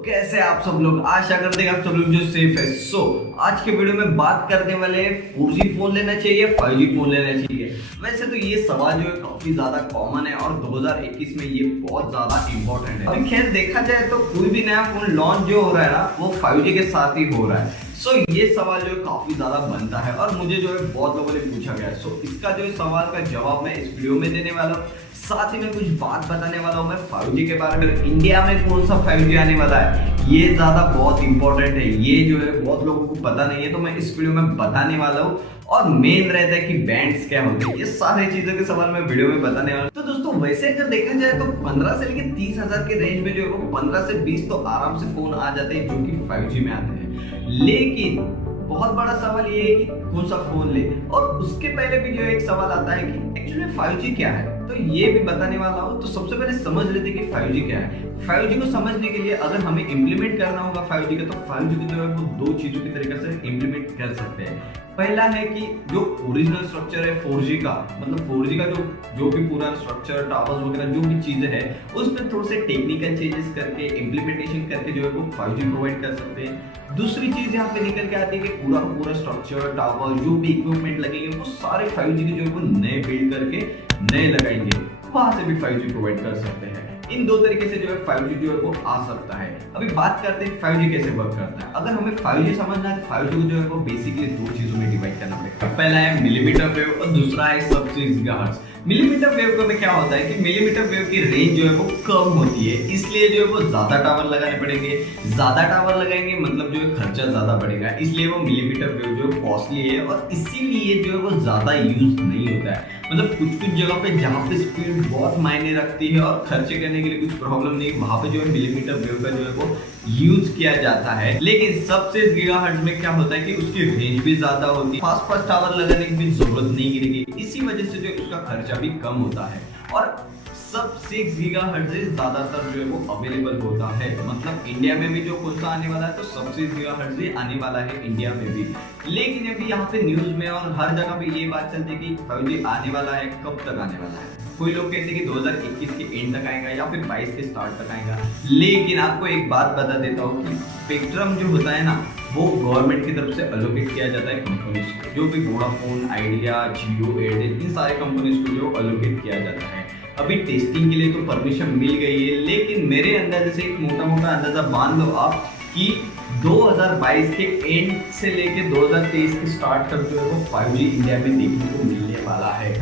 कैसे आप सब लोग, आशा करते हैं आप सब लोग जो सेफ है। आज के वीडियो में बात करने वाले 4G फोन लेना चाहिए 5G फोन लेना चाहिए। वैसे तो ये सवाल जो है काफी ज्यादा कॉमन है और 2021 में ये बहुत ज्यादा इंपॉर्टेंट है। अभी खैर देखा जाए तो कोई भी नया फोन लॉन्च जो हो रहा है ना वो 5G के साथ ही हो रहा है। ये सवाल जो है काफी ज्यादा बनता है और मुझे जो है बहुत लोगों ने पूछा गया है। इसका जो सवाल का जवाब मैं इस वीडियो में देने वाला हूँ। साथ ही में कुछ बात बताने वाला हूँ मैं 5G के बारे में। इंडिया में कौन सा 5G आने वाला है ये ज्यादा बहुत इंपॉर्टेंट है, ये जो है बहुत लोगों को पता नहीं है, तो मैं इस वीडियो में बताने वाला हूँ। और मेन रहता है कि बैंड्स क्या होते हैं, ये सारी चीजों के सवाल मैं वीडियो में बताने वाला हूँ। तो दोस्तों वैसे अगर देखा जाए तो 15 से लेकर 30,000 के रेंज में जो है वो 15 से 20 तो आराम से फोन आ जाते हैं जो कि 5G में आते हैं। लेकिन बहुत बड़ा सवाल ये है कि कौन सा फोन ले, और उसके पहले भी जो एक सवाल आता है कि एक्चुअली 5G क्या है, तो ये भी बताने वाला हूँ। तो सबसे पहले समझ लेते हैं कि 5G क्या है। 5G को समझने के लिए अगर हमें इंप्लीमेंट करना होगा 5G का, तो 5G को जो है वो दो चीजों की तरीके से इंप्लीमेंट कर सकते हैं। पहला है कि जो ओरिजिनल स्ट्रक्चर है 4G का, मतलब 4G का जो भी पूरा स्ट्रक्चर, टावर्स वगैरह जो भी चीजें हैं उसमें थोड़े से टेक्निकल चेंजेस करके इम्प्लीमेंटेशन करके जो है वो 5G प्रोवाइड कर सकते हैं। दूसरी चीज यहाँ पे निकल के आती है कि पूरा स्ट्रक्चर, टावर, जो भी इक्विपमेंट लगेंगे वो सारे 5G के जो है वो नए बिल्ड करके नए लगाएंगे, वहां से भी 5G प्रोवाइड कर सकते हैं। इन दो तरीके से जो है 5G जो है वो आ सकता है। अभी बात करते हैं 5G कैसे वर्क करता है। अगर हमें 5G समझना है तो 5G को जो है वो बेसिकली दो चीजों में डिवाइड करना पड़ेगा। पहला है मिलीमीटर वेव और दूसरा है सब 6 गीगाहर्ट्ज। मिलीमीटर वेव में क्या होता है कि मिलीमीटर वेव की रेंज जो है वो कम होती है, इसलिए जो है वो ज्यादा टावर लगाने पड़ेंगे। ज्यादा टावर लगाएंगे मतलब जो है खर्चा ज्यादा बढ़ेगा, इसलिए वो मिलीमीटर वेव जो है कॉस्टली है और इसीलिए जो है वो ज्यादा यूज नहीं होता है। मतलब कुछ जगह पे जहाँ पे स्पीड बहुत मायने रखती है और खर्चे करने के लिए कुछ प्रॉब्लम नहीं, वहां पे जो है मिलीमीटर वेव का जो है वो यूज किया जाता है। लेकिन सबसे गीगाहर्ट्ज में क्या होता है कि उसकी रेंज भी ज्यादा होती है, फास्ट टावर लगाने की भी जरूरत नहीं गिरेगी, इसी वजह से जो उसका खर्चा भी कम होता है। और सब 6 गीगाहर्ट्ज ज्यादातर जो है वो अवेलेबल होता है। मतलब इंडिया में भी जो कौन सा आने वाला है तो सब 6 गीगाहर्ट्ज आने वाला है इंडिया में भी। लेकिन अभी यहाँ पे न्यूज में और हर जगह पे ये बात चलती है कि 5G आने वाला है, कब तक आने वाला है। कोई लोग कहते हैं कि 2021 के एंड तक आएगा या फिर 22 के स्टार्ट तक आएगा। लेकिन आपको एक बात बता देता हूँ कि स्पेक्ट्रम जो होता है ना वो गवर्नमेंट की तरफ से अलोकेट किया जाता है कंपनीज को, जो भी वोडाफोन, आइडिया, जियो, एयरटेल, इन सारे कंपनीज को जो अलोकेट किया जाता है। अभी टेस्टिंग के लिए तो परमिशन मिल गई है, लेकिन मेरे अंदाजे से एक मोटा अंदाजा मान लो आप कि 2022 के एंड से लेके 2023 के स्टार्ट तक जो है वो 5G इंडिया में देखने को मिलने वाला है।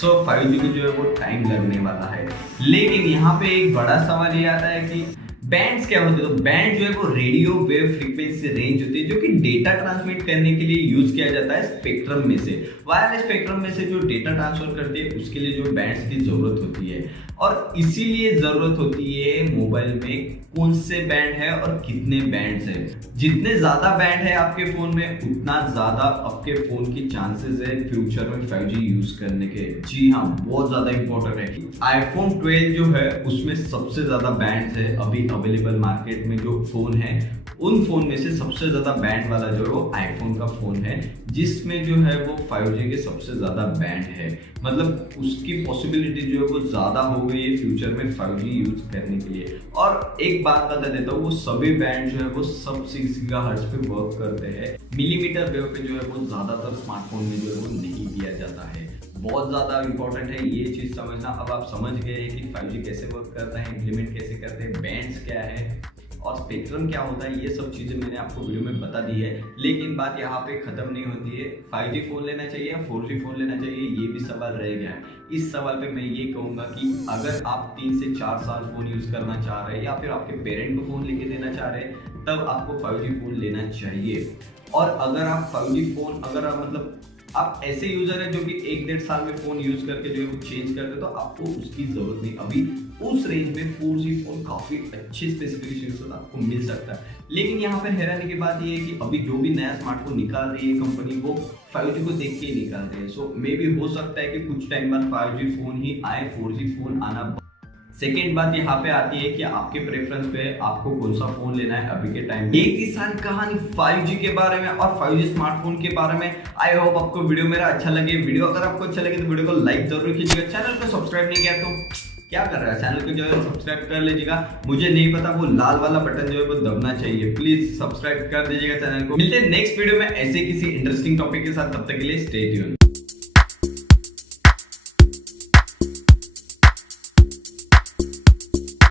5G को जो है वो टाइम लगने वाला है। लेकिन यहाँ पे एक बड़ा सवाल ये आता है कि बैंड्स क्या होते हैं। तो बैंड जो है वो रेडियो वेव फ्रीक्वेंसी रेंज होती है जो कि डेटा ट्रांसमिट करने के लिए यूज किया जाता है स्पेक्ट्रम में से। वायरलेस स्पेक्ट्रम में से जो डेटा ट्रांसफर करते हैं उसके लिए जो बैंड्स की जरूरत होती है, और इसीलिए जरूरत होती है मोबाइल में कौन से बैंड है और कितने बैंड्स है। जितने ज्यादा बैंड है आपके फोन में उतना ज्यादा आपके फोन की चांसेस है फ्यूचर में 5G यूज करने के। जी हाँ, बहुत ज्यादा इंपॉर्टेंट है। आईफोन 12 जो है उसमें सबसे ज्यादा बैंड्स है अभी अवेलेबल मार्केट में जो फोन है, उन फोन में से सबसे ज्यादा बैंड वाला जो है वो आईफोन का फोन है, जिसमें जो है वो 5G के सबसे ज्यादा बैंड है। मतलब उसकी पॉसिबिलिटी जो है वो ज्यादा हो गई है फ्यूचर में 5G यूज करने के लिए। और एक बात बता देता हूँ, वो सभी बैंड जो है वो सब 6 गीगाहर्ट्ज पे वर्क करते हैं। मिलीमीटर वेव पे जो है वो ज्यादातर स्मार्टफोन में जो है वो नहीं दिया जाता है। बहुत ज्यादा इंपॉर्टेंट है ये चीज समझना। अब आप समझ गए कि 5G कैसे वर्क करता है, इम्प्लीमेंट कैसे करते हैं, बैंड्स क्या है और स्पेक्ट्रम क्या होता है, ये सब चीजें मैंने आपको वीडियो में बता दी है। लेकिन बात यहाँ पे खत्म नहीं होती है। 5G फोन लेना चाहिए या 4G फोन लेना चाहिए, ये भी सवाल रह गया है। इस सवाल पे मैं ये कहूंगा कि अगर आप 3 से 4 साल फोन यूज करना चाह रहे हैं या फिर आपके पेरेंट को फोन लेके देना चाह रहे हैं, तब आपको 5G फोन लेना चाहिए। और अगर आप 5G फोन मतलब आप ऐसे यूजर है जो कि 1-1.5 साल में फोन यूज करके जो है वो चेंज कर दे, तो आपको उसकी जरूरत नहीं। अभी उस रेंज में 4G फोन काफी अच्छे स्पेसिफिकेशन आपको मिल सकता है। लेकिन यहाँ पे हैरानी की बात ये है कि अभी जो भी नया स्मार्टफोन निकाल रही है कंपनी, वो 5G को देख के ही निकाल रही है। मे बी हो सकता है कि कुछ टाइम बाद 5G फोन ही आए, 4G फोन आना। सेकेंड बात यहाँ पे आती है कि आपके प्रेफरेंस पे आपको कौन सा फोन लेना है अभी के टाइम। ये थी सारी कहानी 5G के बारे में और 5G स्मार्टफोन के बारे में। आई होप आपको वीडियो मेरा अच्छा लगे। वीडियो अगर आपको अच्छा लगे तो वीडियो को लाइक जरूर कीजिएगा। चैनल को सब्सक्राइब नहीं किया तो क्या कर रहा है, चैनल को जो है सब्सक्राइब कर लीजिएगा। मुझे नहीं पता वो लाल वाला बटन जो है वो दबना चाहिए, प्लीज सब्सक्राइब कर दीजिएगा चैनल को। मिलते हैं नेक्स्ट वीडियो में ऐसे किसी इंटरेस्टिंग टॉपिक के साथ, तब तक के लिए स्टे ट्यून्ड।